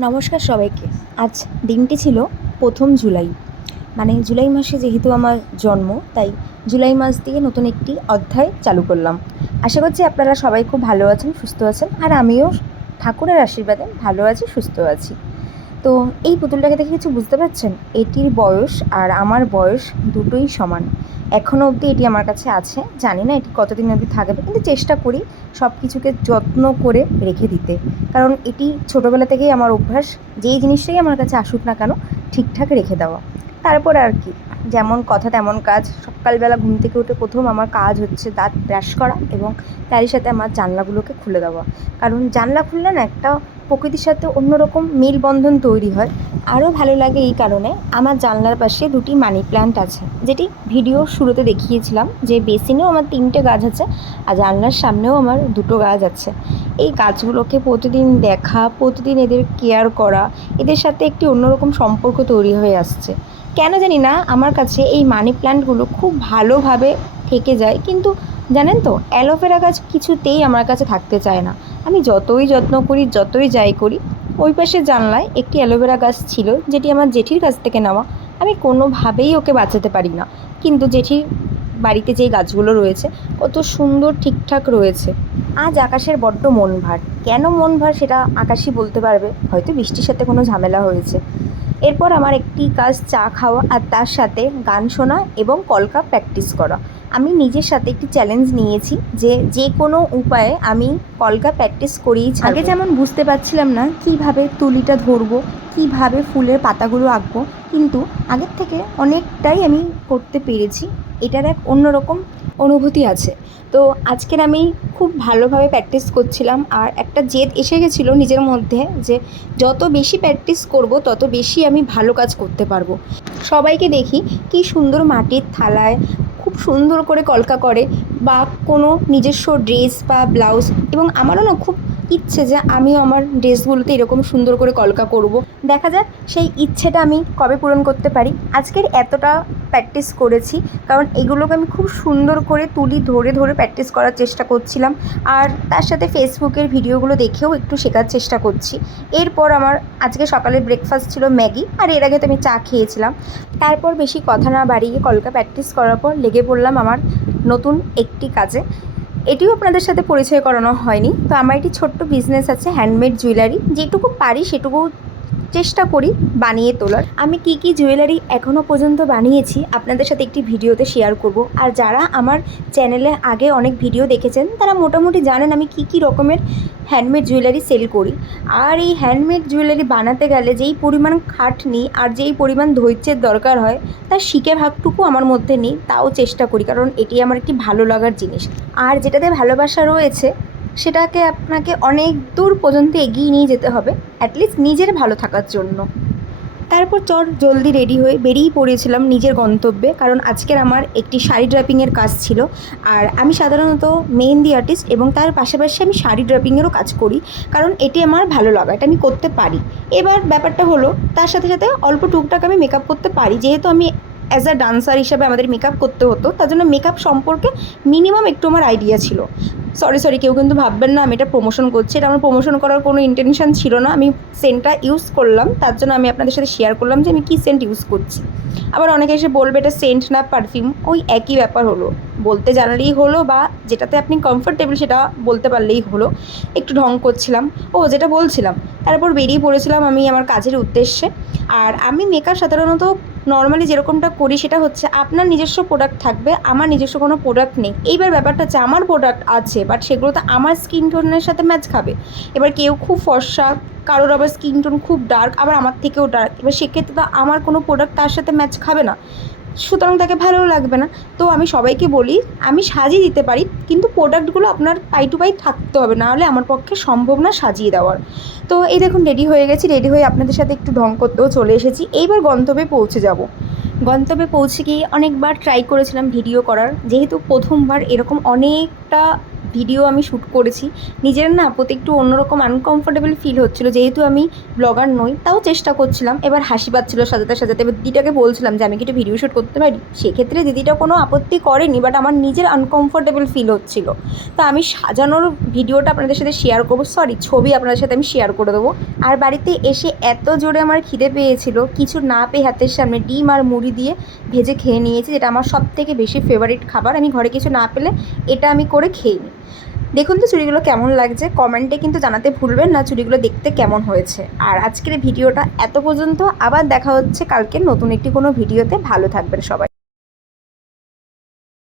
নমস্কার সবাইকে। আজ দিনটি ছিল ১ম জুলাই। মানে জুলাই মাসে যেহেতু আমার জন্ম, তাই জুলাই মাস দিয়ে নতুন একটি অধ্যায় চালু করলাম। আশা করছি আপনারা সবাই খুব ভালো আছেন, সুস্থ আছেন, আর আমিও ঠাকুরের আশীর্বাদে ভালো আছি, সুস্থ আছি। তো এই পুতুলটাকে দেখে কিছু বুঝতে পারছেন? এটির বয়স আর আমার বয়স দুটোই সমান। এখনও অবধি এটি আমার কাছে আছে। জানি না এটি কতদিন অবধি থাকবে, কিন্তু চেষ্টা করি সব কিছুকে যত্ন করে রেখে দিতে। কারণ এটি ছোটোবেলা থেকেই আমার অভ্যাস, যেই জিনিসটাই আমার কাছে আসুক না কেন ঠিকঠাক রেখে দেওয়া। তারপর আর কি, যেমন কথা তেমন কাজ। সকালবেলা ঘুম থেকে উঠে প্রথম আমার কাজ হচ্ছে দাঁত ব্রাশ করা এবং তারই সাথে আমার জানলাগুলোকে খুলে দেওয়া। কারণ জানলা খুললে না একটা প্রকৃতির সাথে অন্যরকম মেলবন্ধন তৈরি হয়। আরও ভালো লাগে এই কারণে, আমার জানলার পাশে দুটি মানি প্ল্যান্ট আছে, যেটি ভিডিওর শুরুতে দেখিয়েছিলাম যে বেসিনেও আমার 3টে গাছ আছে আর জানলার সামনেও আমার 2টো গাছ আছে। এই গাছগুলোকে প্রতিদিন দেখা, প্রতিদিন এদের কেয়ার করা, এদের সাথে একটি অন্যরকম সম্পর্ক তৈরি হয়ে আসছে। কেন জানি না আমার কাছে এই মানি প্ল্যান্টগুলো খুব ভালোভাবে থেকে যায়, কিন্তু জানেন তো অ্যালোভেরা গাছ কিছুতেই আমার কাছে থাকতে চায় না। আমি যতই যত্ন করি, যতই যাই করি, ওই পাশে জানলায় একটি অ্যালোভেরা গাছ ছিল, যেটি আমার জেঠির কাছ থেকে নেওয়া। আমি কোনোভাবেই ওকে বাঁচাতে পারি না, কিন্তু জেঠির বাড়িতে যেই গাছগুলো রয়েছে কত সুন্দর ঠিকঠাক রয়েছে। আজ আকাশের বড্ড মন ভার। কেন মন ভার সেটা আকাশই বলতে পারবে, হয়তো বৃষ্টির সাথে কোনো ঝামেলা হয়েছে। এরপর আমার একটি কাজ চা খাওয়া আর তার সাথে গান শোনা এবং কলকা প্র্যাকটিস করা। আমি নিজের সাথে একটি চ্যালেঞ্জ নিয়েছি যে যে কোনো উপায়ে আমি কলকা প্র্যাকটিস করেই ছাড়ব। আগে যেমন বুঝতে পারছিলাম না কীভাবে তুলিটা ধরবো, কীভাবে ফুলের পাতাগুলো আঁকবো, কিন্তু আগের থেকে অনেকটাই আমি করতে পেরেছি। এটার এক অন্যরকম অনুভূতি আছে। তো আজকের আমি খুব ভালোভাবে প্র্যাকটিস করছিলাম, আর একটা জেদ এসে গেছিলো নিজের মধ্যে যে যত বেশি প্র্যাকটিস করব তত বেশি আমি ভালো কাজ করতে পারবো। সবাইকে দেখি কী সুন্দর মাটির থালায় খুব সুন্দর করে কলকা করে, বা কোনো নিজস্ব ড্রেস বা ব্লাউজ, এবং আমারও না খুব ইচ্ছে যে আমিও আমার ড্রেসগুলোতে এরকম সুন্দর করে কলকা করব। দেখা যাক সেই ইচ্ছেটা আমি কবে পূরণ করতে পারি। আজকের এতটা প্র্যাকটিস করেছি কারণ এগুলোকে আমি খুব সুন্দর করে তুলি ধরে ধরে প্র্যাকটিস করার চেষ্টা করছিলাম, আর তার সাথে ফেসবুকের ভিডিওগুলো দেখেও একটু শেখার চেষ্টা করছি। এরপর আমার আজকে সকালের ব্রেকফাস্ট ছিল ম্যাগি, আর এর আগে তো আমি চা খেয়েছিলাম। তারপর বেশি কথা না বাড়িয়ে কলকা প্র্যাকটিস করার পর লেগে পড়লাম আমার নতুন একটি কাজে। এটিও আপনাদের সাথে পরিচয় করানো হয়নি। তো আমার একটি ছোট্ট বিজনেস আছে, হ্যান্ডমেড জুয়েলারি। যেটুকু পারি সেটুকু চেষ্টা করি বানিয়ে তোলার। আমি কি কি জুয়েলারি এখনও পর্যন্ত বানিয়েছি আপনাদের সাথে একটি ভিডিওতে শেয়ার করব। আর যারা আমার চ্যানেলে আগে অনেক ভিডিও দেখেছেন তারা মোটামুটি জানেন আমি কি কি রকমের হ্যান্ডমেড জুয়েলারি সেল করি। আর এই হ্যান্ডমেড জুয়েলারি বানাতে গেলে যেই পরিমাণ খাটনি আর যেই পরিমাণ ধৈর্যের দরকার হয়, তার শিখে ভাগটুকু আমার মধ্যে নেই। তাও চেষ্টা করি, কারণ এটি আমার একটি ভালো লাগার জিনিস। আর যেটাতে ভালোবাসা রয়েছে সেটাকে আপনাকে অনেক দূর পর্যন্ত এগিয়ে নিয়ে যেতে হবে, অ্যাটলিস্ট নিজের ভালো থাকার জন্য। তারপর জলদি রেডি হয়ে বেরিয়ে পড়েছিলাম নিজের গন্তব্যে, কারণ আজকের আমার একটি শাড়ি ড্রাপিংয়ের কাজ ছিল। আর আমি সাধারণত মেহেন্দি আর্টিস্ট, এবং তার পাশাপাশি আমি শাড়ি ড্রাপিংয়েরও কাজ করি, কারণ এটি আমার ভালো লাগা, এটা আমি করতে পারি। এবার ব্যাপারটা হলো তার সাথে সাথে অল্প টুকটাক আমি মেকআপ করতে পারি, যেহেতু আমি অ্যাজ আ ডান্সার হিসাবে আমাদের মেকআপ করতে হতো, তার জন্য মেকআপ সম্পর্কে মিনিমাম একটু আমার আইডিয়া ছিল। সরি কেউ কিন্তু ভাববেন না আমি এটা প্রমোশন করছি, এটা আমার প্রমোশন করার কোনো ইন্টেনশন ছিল না। আমি সেন্টটা ইউজ করলাম, তার জন্য আমি আপনাদের সাথে শেয়ার করলাম যে আমি কী সেন্ট ইউজ করছি। আবার অনেকে এসে বলবে এটা সেন্ট না পারফিউম, ওই একই ব্যাপার হলো। বলতে জানলেই হলো, বা যেটাতে আপনি কমফোর্টেবল সেটা বলতে পারলেই হলো। একটু ঢং করছিলাম, যেটা বলছিলাম। তারপর বেরিয়ে পড়েছিলাম আমি আমার কাজের উদ্দেশ্যে। আর আমি মেকআপ সাধারণত নর্মালি যেরকমটা করি সেটা হচ্ছে আপনার নিজস্ব প্রোডাক্ট থাকবে, আমার নিজস্ব কোনো প্রোডাক্ট নেই। এইবার ব্যাপারটা হচ্ছে আমার প্রোডাক্ট আছে, বাট সেগুলো তো আমার স্কিন টোনের সাথে ম্যাচ খাবে। এবার কেউ খুব ফর্সা, কারোর আবার স্কিন টোন খুব ডার্ক, আবার আমার থেকেও ডার্ক। এবার সেক্ষেত্রে তো আমার কোনো প্রোডাক্ট তার সাথে ম্যাচ খাবে না, সুতরাং তাকে ভালোও লাগবে না। তো আমি সবাইকে বলি আমি সাজিয়ে দিতে পারি, কিন্তু প্রোডাক্টগুলো আপনার পাই টু পাই থাকতে হবে, নাহলে আমার পক্ষে সম্ভব না সাজিয়ে দেওয়ার। তো এই দেখুন রেডি হয়ে গেছি, রেডি হয়ে আপনাদের সাথে একটু ঢং করতেও চলে এসেছি। এইবার গন্তব্যে পৌঁছে যাব। গন্তব্যে পৌঁছে গিয়ে অনেকবার ট্রাই করেছিলাম ভিডিও করার, যেহেতু প্রথমবার এরকম অনেকটা ভিডিও আমি শ্যুট করেছি, নিজের না প্রতি একটু অন্যরকম আনকমফোর্টেবল ফিল হচ্ছিলো, যেহেতু আমি ব্লগার নই, তাও চেষ্টা করছিলাম। এবার হাসি পাচ্ছিলো সাজাতে সাজাতে। এবার দিদিটাকে বলছিলাম যে আমি কি একটু ভিডিও শ্যুট করতে পারি, সেক্ষেত্রে দিদিটা কোনো আপত্তি করেনি, বাট আমার নিজের আনকমফোর্টেবল ফিল হচ্ছিলো। তো আমি সাজানোর ভিডিওটা আপনাদের সাথে শেয়ার করবো, সরি ছবি আপনাদের সাথে আমি শেয়ার করে দেবো। আর বাড়িতে এসে এত জোরে আমার খিদে পেয়েছিল, কিছু না পেয়ে হাতের সামনে ডিম আর মুড়ি দিয়ে ভেজে খেয়ে নিয়েছি, যেটা আমার সবথেকে বেশি ফেভারিট খাবার। আমি ঘরে কিছু না পেলে এটা আমি করে খেয়ে নিই। দেখুন তো চুড়িগুলো কেমন লাগছে, কমেন্টে কিন্তু জানাতে ভুলবেন না চুড়িগুলো দেখতে কেমন হয়েছে। আর আজকের ভিডিওটা এত পর্যন্ত, আবার দেখা হচ্ছে কালকে নতুন একটি কোনো ভিডিওতে। ভালো থাকবেন সবাই।